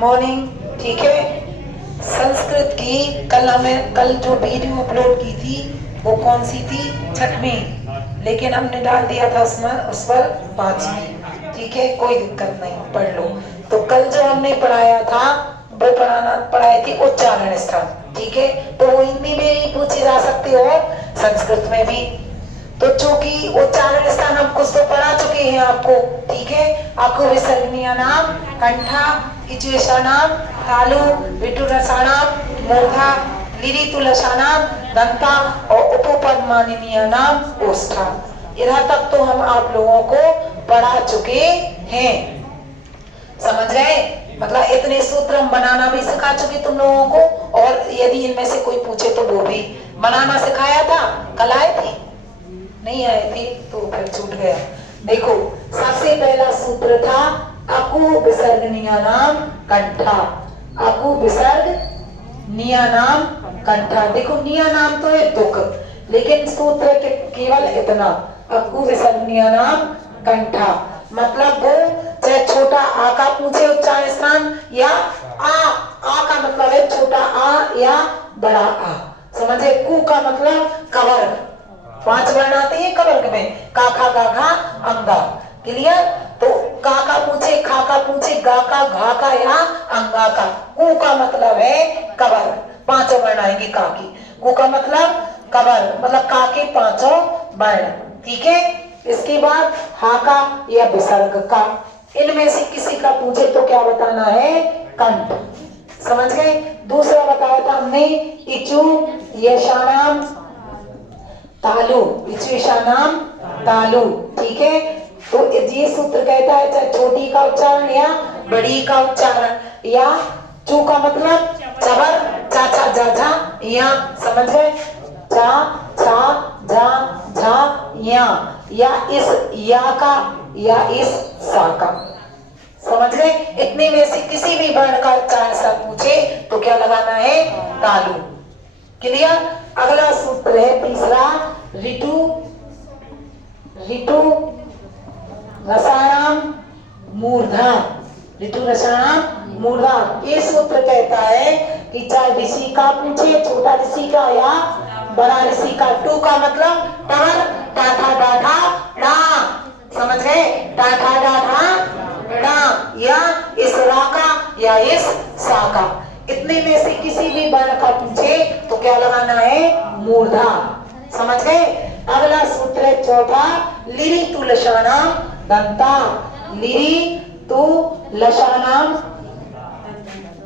Morning. ठीक है, संस्कृत की कल जो वीडियो अपलोड की थी वो कौन सी थी? 6वीं, लेकिन हमने डाल दिया था उस पर 5वीं। ठीक है, कोई दिक्कत नहीं, पढ़ लो। तो कल जो हमने पढ़ाया था वो पढ़ाई थी उच्चारण स्थान। ठीक है, तो वो हिंदी में भी पूछे जा सकते हो, संस्कृत में भी। तो चूंकि उच्चारण स्थान हम कुछ तो पढ़ा चुके हैं आपको। ठीक है, आपको विसर्गनीय नाम कंठा, इचुषाणाम तालु, विटुरसाणाम मूर्धा, लिरितुलसाणाम दंता और उपपदमानिनीय नाम ओष्ठा। इधर तक तो हम आप लोगों को पढ़ा चुके हैं, समझ गए? मतलब इतने सूत्र हम बनाना भी सिखा चुके तुम लोगों को, और यदि इनमें से कोई पूछे तो वो भी बनाना सिखाया था। कल आए थे? नहीं आए थे तो फिर छूट गया। देखो, सबसे पहला सूत्र था अकु विसर्गनीय नाम कंठा। अकु विसर्गनीय नाम कंठा। देखो, निया नाम तो है तुक, लेकिन सूत्र केवल इतना, अकु विसर्गनीय नाम कंठा। मतलब वो चाहे छोटा आ का पूछे उच्चारण स्थान, या आ का मतलब है छोटा आ या बड़ा आ, समझे? कु का मतलब कवर्ग, 5 वर्ण आते हैं कवर्ग में, का खा गा घा अंगा। क्लियर? तो का पूछे, खा का पूछे, गा का, घा का या अंगा का। कु का मतलब है कवर्ग, 5 वर्ण आएंगे का की। कु का मतलब कवर्ग, मतलब का के 5 वर्ण। ठीक है, इसके बाद हा का या विसर्ग का। इनमें से किसी का पूछे तो क्या बताना है? कंठ। समझ गए? दूसरा बताया था हमने इचु यशाणाम तालु, इचुषाणाम तालु। ठीक है, तो ये सूत्र कहता है चाहे छोटी का उच्चारण या बड़ी का उच्चारण, या चू का मतलब चवर, चा छा जा झा या, समझ गए? चा छा झा झा या इस या का या इस सा का। समझ गए? इतने में से किसी भी वर्ण का उच्चारण सा पूछे तो क्या लगाना है? तालु। क्लियर? अगला सूत्र है तीसरा ऋतु रसाणाम मूर्धा। ऋतु रसाणाम मूर्धा। ये सूत्र कहता है कि चाहे ऋषि का पूछे, छोटा ऋषि का या बड़ा ऋषि का। टू का मतलब टवर, टाठा डाठा डा, समझ गए? टाठा डाठा डा, या इस रा का या इस सा का। इतने में से किसी भी वर्ण का पूछे तो क्या लगाना है? मूर्धा। समझ गए? अगला सूत्र है चौथा लिरि तु लशानाम दंता। लिरि तु लशानाम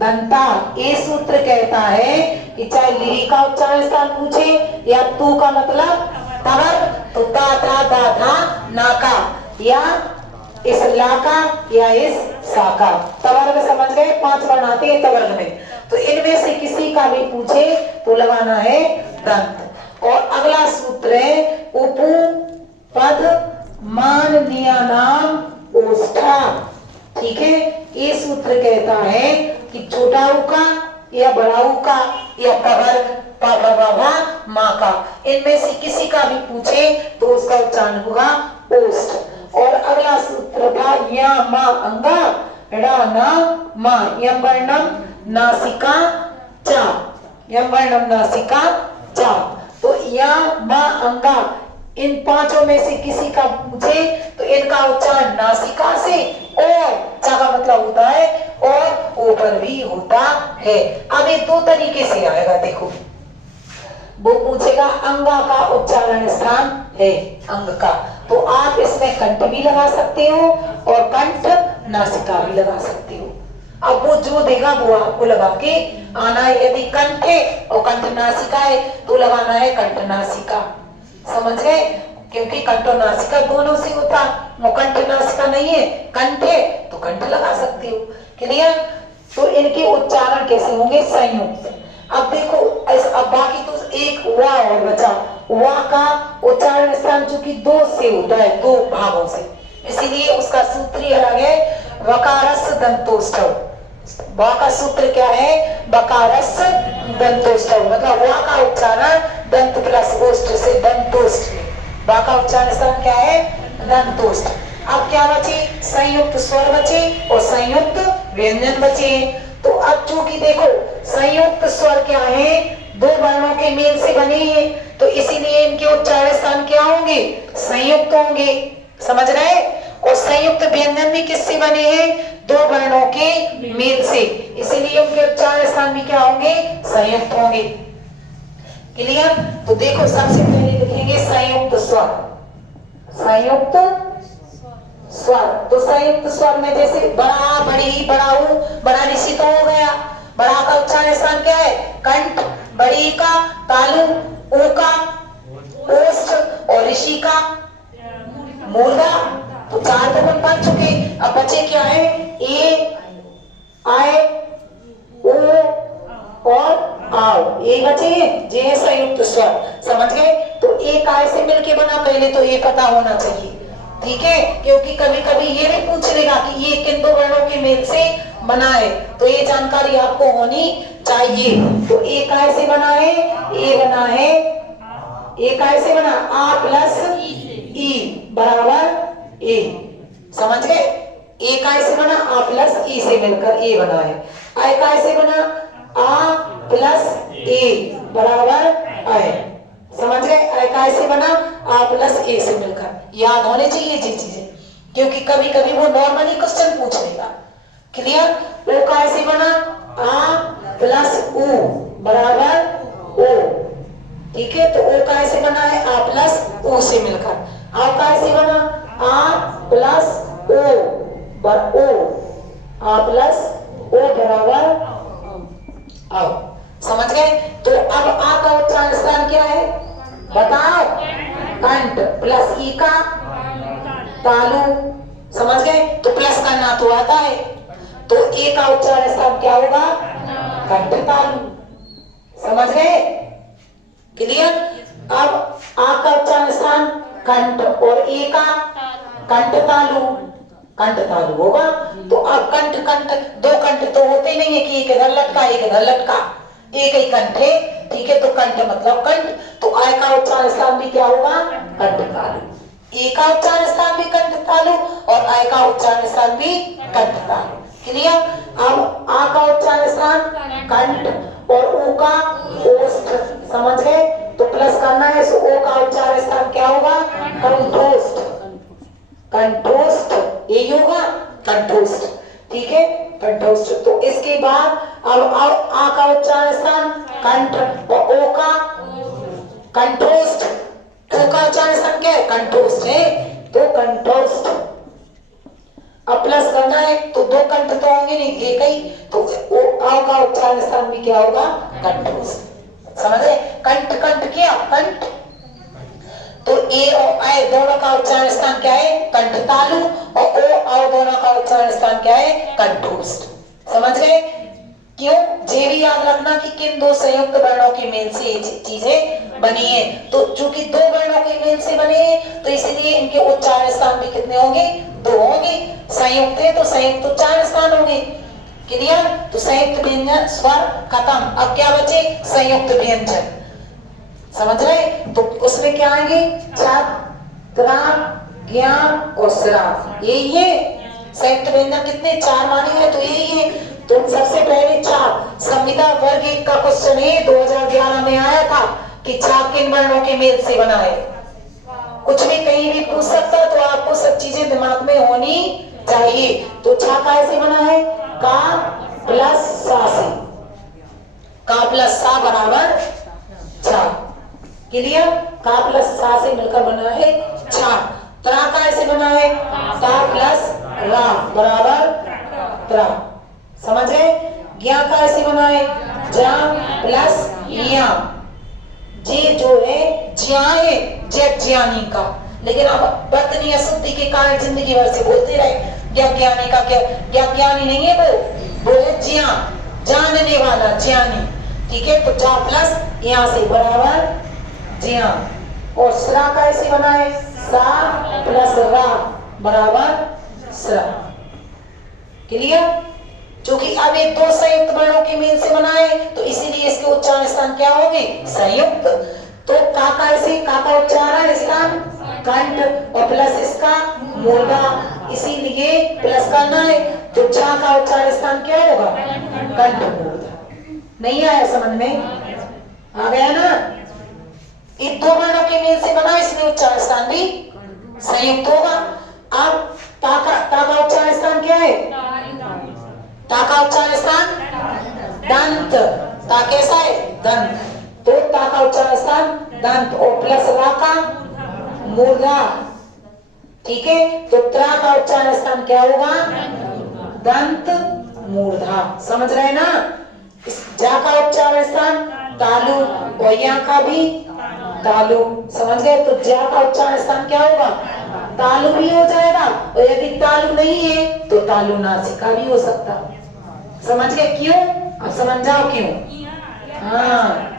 दंता। ये सूत्र कहता है कि चाहे लिरि का उच्चारण स्थान पूछे या तू का मतलब तवर, तो ता था दा था ना का, या इस ला का या इस सा का। तवर्ग समझ गए? 5 वर्ण आते हैं तवर्ग में, तो इनमें से किसी का भी पूछे तो लगाना है दंत। और अगला सूत्र है उपु पद मान निया नाम ओष्ठा। ठीक है, ये सूत्र कहता है कि छोटा ऊ का या बड़ा ऊ का या तवर्ग पा बा मा का, इनमें से किसी का भी पूछे तो उसका उच्चारण होगा ओष्ठ। और अगला सूत्र था या मा अंगा ड़ा ना मा, यम वर्णम नासिका चा, यम वर्णम नासिका चा। तो या मा अंगा, इन 5 में से किसी का पूछे तो इनका उच्चारण नासिका से और चा का मतलब होता है और ऊपर भी होता है। अब ये 2 तरीके से आएगा। देखो, वो पूछेगा अंगा का उच्चारण स्थान है अंग का, तो आप इसमें कंठ भी लगा सकते हो और कंठ नासिका भी लगा सकते हो। अब वो जो देगा वो आपको लगा के आना है। यदि कंठ है और कंठ नासिका है तो लगाना है कंठ नासिका। समझ गए? क्योंकि कंठ और नासिका दोनों से होता, वो कंठ नासिका नहीं है, कंठ है तो कंठ लगा सकते हो। क्लियर? तो इनके उच्चारण कैसे होंगे? संयुक्त। अब देखो, अब बाकी तो एक वा और बचा। वा का उच्चारण स्थान चूंकि 2 से होता है, 2 भागों से, इसीलिए उसका सूत्र ही अलग है, वकारस दंतोष्ठव। वा का सूत्र क्या है? वकारस दंतोष्ठव, मतलब वा का उच्चारण दंत प्लस ओष्ठ से दंतोष्ठ। वा का उच्चारण स्थान क्या है? दंतोष्ठ। अब क्या बचे? संयुक्त स्वर बचे और संयुक्त व्यंजन बचे हैं। तो अब चूंकि देखो संयुक्त स्वर क्या है, दो वर्णों के मेल से बने हैं, तो इसीलिए इनके उच्चारण स्थान क्या होंगे, संयुक्त होंगे। समझ रहे? और संयुक्त व्यंजन भी किससे बने हैं, दो वर्णों के मेल से, इसीलिए उनके उच्चारण स्थान भी क्या होंगे, संयुक्त होंगे। क्लियर? तो देखो सबसे पहले लिखेंगे संयुक्त स्वर। संयुक्त स्वर, तो संयुक्त स्वर में जैसे बड़ा, बड़ी, बड़ाऊ, बड़ा ऋषि तो हो गया। बड़ा का उच्चारण स्थान क्या है, कंठ, बड़ी का तालु, ओ का ओष्ठ और ऋषि का मूर्धा। तो चार तो बन पा चुके। अब बचे क्या है, ए, आए, ओ और आओ, ये बचे हैं, जे है संयुक्त स्वर। समझ गए? तो एक आय से मिलके बना, पहले तो ये पता होना चाहिए, ठीक है? क्योंकि कभी कभी ये भी पूछ लेगा कि ये किन दो वर्णों के मेल से बना है, तो ये जानकारी आपको होनी चाहिए। तो एक आय से बना है, ए बना है, एक आय से बना आ प्लस ई बराबर ए। समझ गए? एक आय से बना आ प्लस ई से मिलकर ए बना है। आय काय से बना आ प्लस ए बराबर आय। समझ गए? आय काय से बना आ प्लस ए से मिलकर। याद होने चाहिए ये चीजें, क्योंकि कभी कभी वो नॉर्मली क्वेश्चन पूछ लेगा। क्लियर? ओ काय से बना आ प्लस उ बराबर ओ, ठीक है? तो ओ काय से बना है आ प्लस ओ से मिलकर। आ काय से बना आ प्लस ओ बर ओ, आ प्लस ओ बराबर आओ। समझ गए? तो अब आ का उच्चारण स्थान क्या है, बताओ? कंठ प्लस ई का तालु। समझ गए? तो प्लस करना तो आता है, तो ए का उच्चारण स्थान क्या होगा, कंठ तालु। समझ गए? क्लियर? अब आ का उच्चारण स्थान कंठ और ए का कंठ तालु, कंठ तालु होगा। तो अब कंठ कंठ, दो कंठ तो होते नहीं है कि एक इधर लटका एक इधर लटका, एक ही कंठ है, ठीक है? तो कंठ मतलब कंठ। तो आय का उच्चारण स्थान भी क्या होगा, कंठ तालु। ए का उच्चारण स्थान भी कंठ तालु और आय का उच्चारण स्थान भी कंठ तालु। क्लियर? अब आ का उच्चारण स्थान कंठ और ऊ का ओष्ठ। समझ गए? तो प्लस करना है, सो ओ का उच्चारण स्थान क्या होगा, कंठोष्ठ। कंठोष्ठ ये होगा, कंठोष्ठ, ठीक है? कंठोष्ठ। तो इसके बाद अब आ का उच्चारण स्थान कंठ और ओ का कंठोष्ठ। ओ का उच्चारण स्थान क्या है, कंठोष्ठ है, तो कंठोष्ठ। अब प्लस करना है, तो दो कंठ तो होंगे नहीं, एक ही, तो ओ आ का उच्चारण स्थान भी क्या होगा, कंठोष्ठ। समझ गए? कंठ कंठ क्या, कंठ। तो ए और आय दोनों का उच्चारण स्थान क्या है, कंठ तालु, और ओ और दोनों का उच्चारण स्थान क्या है, कंठोष्ठ। समझ गए? क्यों? ये भी याद रखना कि किन दो संयुक्त वर्णों के मेल से ये चीजें बनी है। तो चूंकि दो वर्णों के मेल से बने हैं, तो इसलिए इनके उच्चारण स्थान भी कितने होंगे, दो होंगे। संयुक्त है तो संयुक्त उच्चारण स्थान होंगे। क्लियर? तो संयुक्त व्यंजन स्वर खत्म। अब क्या बचे, संयुक्त व्यंजन। समझ रहे? तो उसमें क्या आएंगे, छात्रा, ज्ञान और श्राप, यही है संयुक्त व्यंजन। कितने, चार माने हैं, तो यही है। तो सबसे पहले चार, संविदा वर्ग 1 का क्वेश्चन है, 2011 में आया था कि चार किन वर्णों के मेल से बना है। कुछ भी कहीं भी पूछ सकता, तो आपको सब चीजें दिमाग में होनी चाहिए। तो छा कैसे बना है, का प्लस सा से, का प्लस सा बराबर छा। क्लियर? का प्लस सा से मिलकर बना है छा। त्रा का ऐसे बना है, ता प्लस रा बराबर त्रा। समझ गए? ज्ञा का ऐसे बना है, जा प्लस या। जे जो है ज्ञा है, जय ज्ञानी का, लेकिन अब बतनी अशुद्धि के कारण जिंदगी भर से बोलते रहे ज्ञा ज्ञानी का, क्या ज्ञा ज्ञानी नहीं है वो है ज्ञा, जानने वाला ज्ञानी। ठीक है? तो जा प्लस यहाँ से बराबर ज्ञा। और श्रा का ऐसे बना है, सा प्लस रा बराबर श्रा। क्लियर? क्योंकि अब ये दो संयुक्त वर्णों के मेल से बना है, तो इसीलिए इसके उच्चारण स्थान क्या होंगे, संयुक्त। तो का कैसे, का का उच्चारण स्थान कंठ और प्लस इसका मूर्धा, इसीलिए प्लस करना है। तो झा का उच्चारण स्थान क्या होगा? कंठ मूर्धा। नहीं आया समझ में? आ गया ना? इन दो वर्णों के मेल से बना, इसलिए उच्चारण स्थान भी संयुक्त होगा। अब ता का उच्चारण स्थान क्या है? ता का उच्चारण स्थान दंत। ता कैसा है? दंत। तो ता का उच्चारण स्थान दंत और प्लस रा का मूर्धा। ठीक है, तो त्रा का उच्चारण स्थान क्या होगा? दंत मूर्धा। समझ रहे ना? इस जा का उच्चारण स्थान तालु और या का भी तालु। समझ गए? तो जा का उच्चारण स्थान क्या होगा? तालु भी हो जाएगा, और यदि तालु नहीं है तो तालु नासिका भी हो सकता। समझ गए क्यों? अब समझ जाओ क्यों। हाँ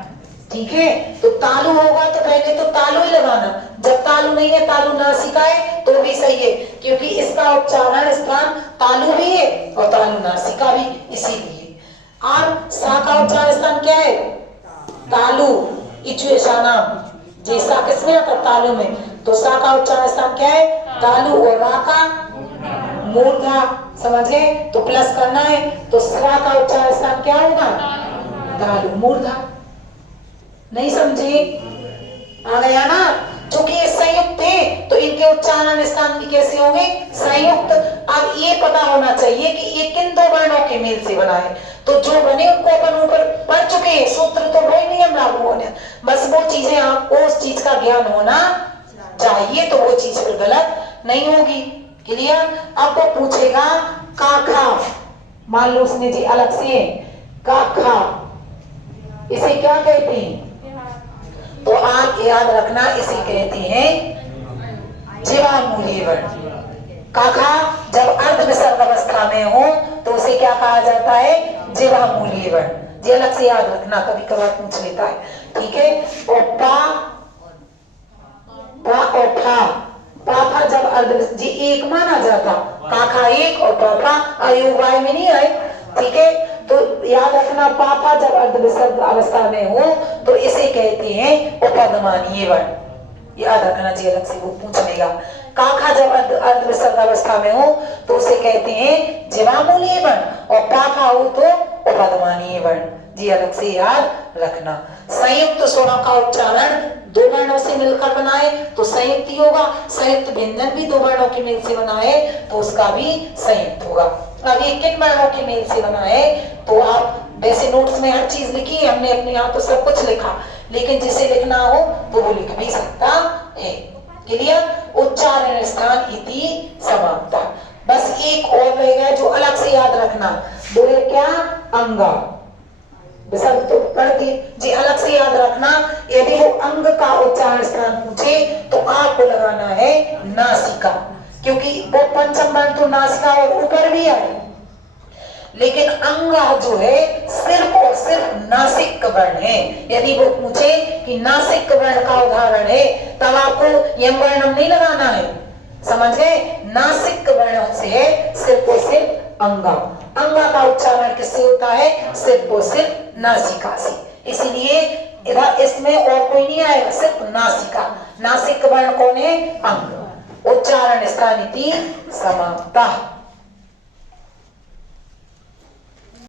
ठीक है, तो तालु होगा तो पहले तो तालु ही लगाना। जब तालु नहीं है, तालु नासिका है तो भी सही है, क्योंकि इसका उच्चारण स्थान तालु भी है और तालु नासिका भी, इसीलिए। और सा का उच्चारण स्थान क्या है? तालु। इच्वेशानाम जैसा किसमें आता? तालु में। तो सा का उच्चारण स्थान क्या है? तालु और रा का मूर्धा। समझ गए? तो प्लस करना है, तो स्रा का उच्चारण स्थान क्या होगा? तालु मूर्धा। नहीं समझे? आ गया ना? क्योंकि ये संयुक्त थे तो इनके उच्चारण स्थान भी कैसे होंगे? संयुक्त। अब ये पता होना चाहिए कि ये किन दो वर्णों के मेल से बना है। तो जो बने उनको अपन ऊपर पढ़ चुके हैं, सूत्र तो वही नियम लागू होने, बस वो चीजें आपको उस चीज का ज्ञान होना चाहिए, तो वो चीज फिर गलत नहीं होगी। क्लियर? अब वो पूछेगा काखा, मान लो उसने जी अलग से काखा, इसे क्या कहते हैं? तो आप याद रखना, इसे कहते हैं जीवामूलीय वर्ण। काखा जब अर्ध विसर्ग अवस्था में हो तो उसे क्या कहा जाता है? जीवामूलीय वर्ण। जी अलग से याद रखना, कभी कभार पूछ लेता है। ठीक है? और पा और फा, पाफा जब अर्ध जी एक माना जाता, काखा एक और पाफा अयोग वाय में नहीं आए। ठीक है, तो याद रखना पापा जब अर्ध विसर्ग अवस्था में हो तो इसे कहते हैं उपगमानीय वर्ण। याद रखना जी, अलग से वो पूछ लेगा। काखा जब अर्ध विसर्ग अवस्था में हो तो उसे कहते हैं जीवामूलीय वर्ण, और पापा हो तो उपगमानीय वर्ण। जी अलग से याद रखना। संयुक्त स्वरों का उच्चारण दो वर्णों से मिलकर बनाए तो संयुक्त ही होगा। संयुक्त व्यंजन भी दो वर्णों के मेल से बनाए तो उसका भी संयुक्त होगा। अब ये किन वर्णों के मेल से बना है? तो आप वैसे नोट्स में हर चीज लिखी है, हमने अपने यहाँ तो सब कुछ लिखा, लेकिन जिसे लिखना हो तो वो लिख भी सकता है। क्लियर? उच्चारण स्थान इति समाप्ता। बस एक और रहेगा जो अलग से याद रखना, वो है क्या? अंगा। विसर्ग तो पढ़ के जी अलग से याद रखना। यदि वो अंग का उच्चारण स्थान पूछे तो आपको लगाना है नासिका, क्योंकि वो पंचम वर्ण तो नासिका और ऊपर भी आए, लेकिन अंगा जो है सिर्फ और सिर्फ नासिक वर्ण है। यदि वो पूछे कि नासिक वर्ण का उदाहरण है, तब आपको यम वर्णम नहीं लगाना है। समझ गए? नासिक वर्ण से है सिर्फ और सिर्फ अंगा। अंगा का उच्चारण किससे होता है? सिर्फ और सिर्फ नासिका से। इसलिए इधर इसमें और कोई नहीं आएगा, सिर्फ नासिका। नासिक वर्ण कौन है? अंग। उच्चारण स्थान इति समाप्ता।